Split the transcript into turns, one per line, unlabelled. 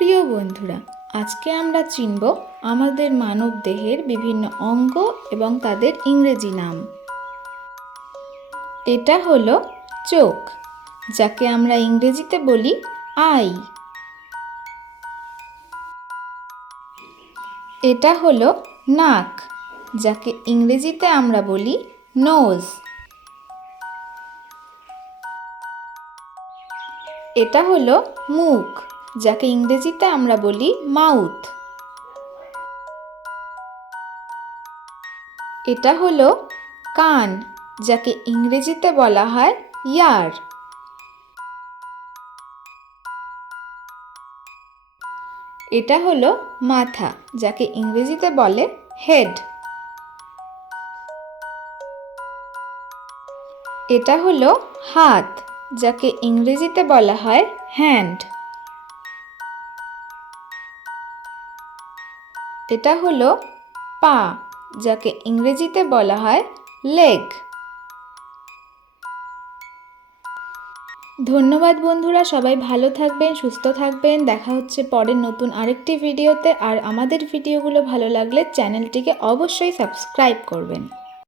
প্রিয় বন্ধুরা, আজকে আমরা চিনব আমাদের মানব দেহের বিভিন্ন অঙ্গ এবং তাদের ইংরেজি নাম। এটা হলো চোখ, যাকে আমরা ইংরেজিতে বলি আই। এটা হলো নাক, যাকে ইংরেজিতে আমরা বলি নোজ। এটা হলো মুখ যাকে ইংরেজিতে আমরা বলি মাউথ। এটা হলো কান, যাকে ইংরেজিতে বলা হয় ইয়ার। এটা হলো মাথা, যাকে ইংরেজিতে বলে হেড। এটা হলো হাত, যাকে ইংরেজিতে বলা হয় হ্যান্ড। এটা হলো পা, যাকে ইংরেজিতে বলা হয় লেগ। ধন্যবাদ বন্ধুরা, সবাই ভালো থাকবেন, সুস্থ থাকবেন। দেখা হচ্ছে পরের নতুন আরেকটি ভিডিওতে। আর আমাদের ভিডিওগুলো ভালো লাগলে চ্যানেলটিকে অবশ্যই সাবস্ক্রাইব করবেন।